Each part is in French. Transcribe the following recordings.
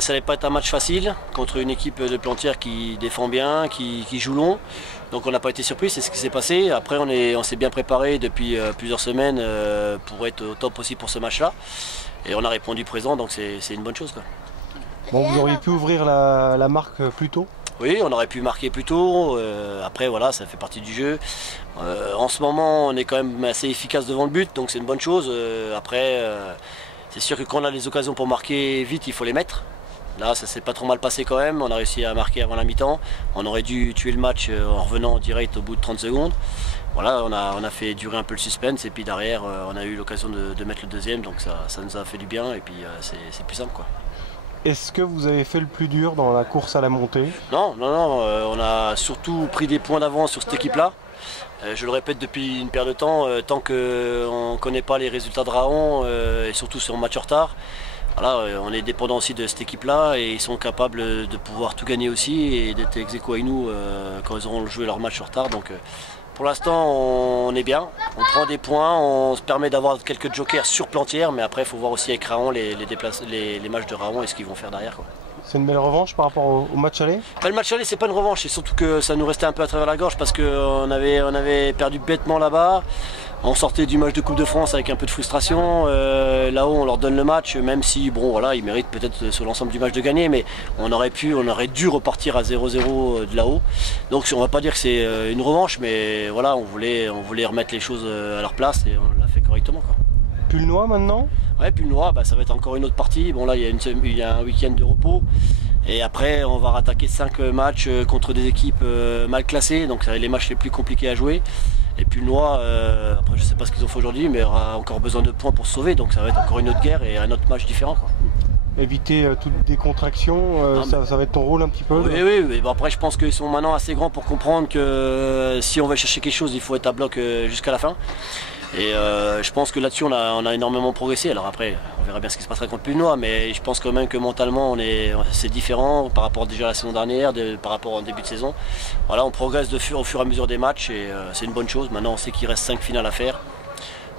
ça n'allait pas être un match facile contre une équipe de Plantières qui défend bien, qui joue long. Donc on n'a pas été surpris, c'est ce qui s'est passé. Après on s'est bien préparé depuis plusieurs semaines pour être au top aussi pour ce match-là. Et on a répondu présent, donc c'est une bonne chose, quoi. Bon, vous auriez pu ouvrir la marque plus tôt? Oui, on aurait pu marquer plus tôt. Après, voilà, ça fait partie du jeu. En ce moment, on est quand même assez efficace devant le but, donc c'est une bonne chose. Après, c'est sûr que quand on a les occasions pour marquer vite, il faut les mettre. Là, ça s'est pas trop mal passé quand même. On a réussi à marquer avant la mi-temps. On aurait dû tuer le match en revenant direct au bout de 30 secondes. Voilà, on a fait durer un peu le suspense et puis derrière, on a eu l'occasion de mettre le deuxième, donc ça nous a fait du bien et puis c'est plus simple, quoi. Est-ce que vous avez fait le plus dur dans la course à la montée? Non, on a surtout pris des points d'avance sur cette équipe-là. Je le répète depuis une paire de temps, tant qu'on ne connaît pas les résultats de Raon et surtout sur un match en retard, voilà, on est dépendant aussi de cette équipe-là et ils sont capables de pouvoir tout gagner aussi et d'être ex aequo avec nous quand ils auront joué leur match en retard. Donc, pour l'instant, on est bien, on prend des points, on se permet d'avoir quelques jokers sur Plantières, mais après il faut voir aussi avec Raon les matchs de Raon et ce qu'ils vont faire derrière, quoi. C'est une belle revanche par rapport au match aller? Le match aller, c'est pas une revanche, c'est surtout que ça nous restait un peu à travers la gorge parce qu'on avait perdu bêtement là-bas. On sortait du match de Coupe de France avec un peu de frustration. Là-haut, on leur donne le match, même si, bon, voilà, ils méritent peut-être sur l'ensemble du match de gagner, mais on aurait dû repartir à 0-0 de là-haut. Donc, on va pas dire que c'est une revanche, mais voilà, on voulait remettre les choses à leur place et on l'a fait correctement, quoi. Pulnoy maintenant? Ouais, Pulnoy, ça va être encore une autre partie. Bon, là, il y a un week-end de repos. Et après, on va rattaquer 5 matchs contre des équipes mal classées. Donc, ça va être les matchs les plus compliqués à jouer. Et Pulnoy, après, je ne sais pas ce qu'ils ont fait aujourd'hui, mais aura encore besoin de points pour se sauver. Donc, ça va être encore une autre guerre et un autre match différent, quoi. Éviter toute décontraction, ça va être ton rôle un petit peu? Oui. Bon, après, je pense qu'ils sont maintenant assez grands pour comprendre que si on veut chercher quelque chose, il faut être à bloc jusqu'à la fin. Et je pense que là-dessus on a énormément progressé. Alors après on verra bien ce qui se passera contre Pulnoy, mais je pense quand même que mentalement c'est différent par rapport déjà à la saison dernière, par rapport au début de saison. Voilà, on progresse au fur et à mesure des matchs et c'est une bonne chose. Maintenant on sait qu'il reste 5 finales à faire.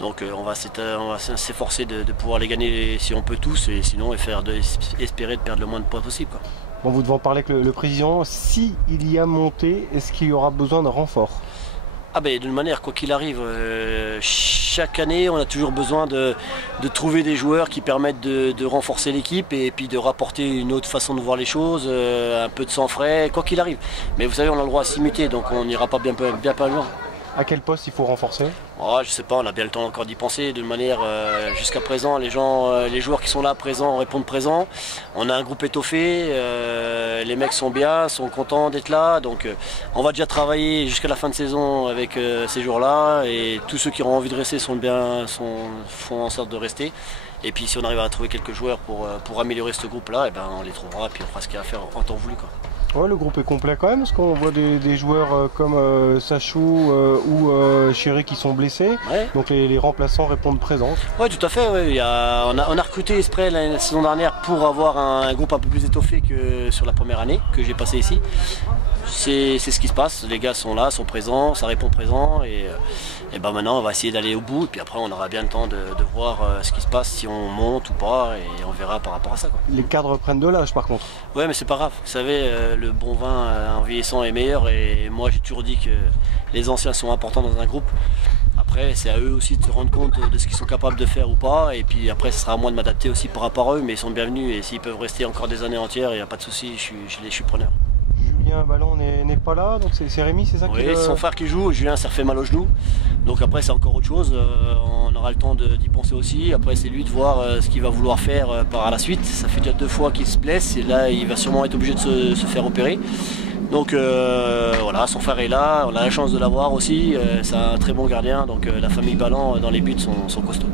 Donc on va s'efforcer de pouvoir les gagner si on peut tous et sinon espérer de perdre le moins de points possible, quoi. Bon, vous devez en parler avec le président. S'il y a montée, est-ce qu'il y aura besoin de renfort? D'une manière, quoi qu'il arrive, chaque année on a toujours besoin de trouver des joueurs qui permettent de renforcer l'équipe et puis de rapporter une autre façon de voir les choses, un peu de sang frais, quoi qu'il arrive. Mais vous savez, on a le droit à s'y muter, donc on n'ira pas bien pas loin. À quel poste il faut renforcer? Je sais pas, on a bien le temps encore d'y penser. De manière, jusqu'à présent, les joueurs qui sont là présents répondent présents. On a un groupe étoffé, les mecs sont bien, sont contents d'être là. Donc on va déjà travailler jusqu'à la fin de saison avec ces joueurs-là. Et tous ceux qui auront envie de rester font en sorte de rester. Et puis si on arrive à trouver quelques joueurs pour améliorer ce groupe-là, on les trouvera et puis on fera ce qu'il y a à faire en temps voulu, quoi. Ouais, le groupe est complet quand même, parce qu'on voit des joueurs comme Sachou ou Chéri qui sont blessés. Ouais. Donc les remplaçants répondent présents. Oui, tout à fait. Ouais. On a recruté Esprit la saison dernière pour avoir un groupe un peu plus étoffé que sur la première année que j'ai passé ici. C'est ce qui se passe, les gars sont là, sont présents, ça répond présent et maintenant on va essayer d'aller au bout et puis après on aura bien le temps de voir ce qui se passe, si on monte ou pas et on verra par rapport à ça, quoi. Les cadres prennent de l'âge par contre. Ouais, mais c'est pas grave, vous savez, le bon vin en vieillissant est meilleur et moi j'ai toujours dit que les anciens sont importants dans un groupe. Après c'est à eux aussi de se rendre compte de ce qu'ils sont capables de faire ou pas et puis après ce sera à moi de m'adapter aussi par rapport à eux, mais ils sont bienvenus et s'ils peuvent rester encore des années entières, il n'y a pas de souci, je suis preneur. Julien Ballon n'est pas là, donc c'est Rémi, c'est ça? Oui, c'est son frère qui joue, Julien s'est refait mal au genou, donc après c'est encore autre chose, on aura le temps d'y penser aussi, après c'est lui de voir ce qu'il va vouloir faire par la suite, ça fait déjà 2 fois qu'il se blesse et là il va sûrement être obligé de se faire opérer. Donc voilà, son frère est là, on a la chance de l'avoir aussi, c'est un très bon gardien, donc la famille Ballon dans les buts sont costauds.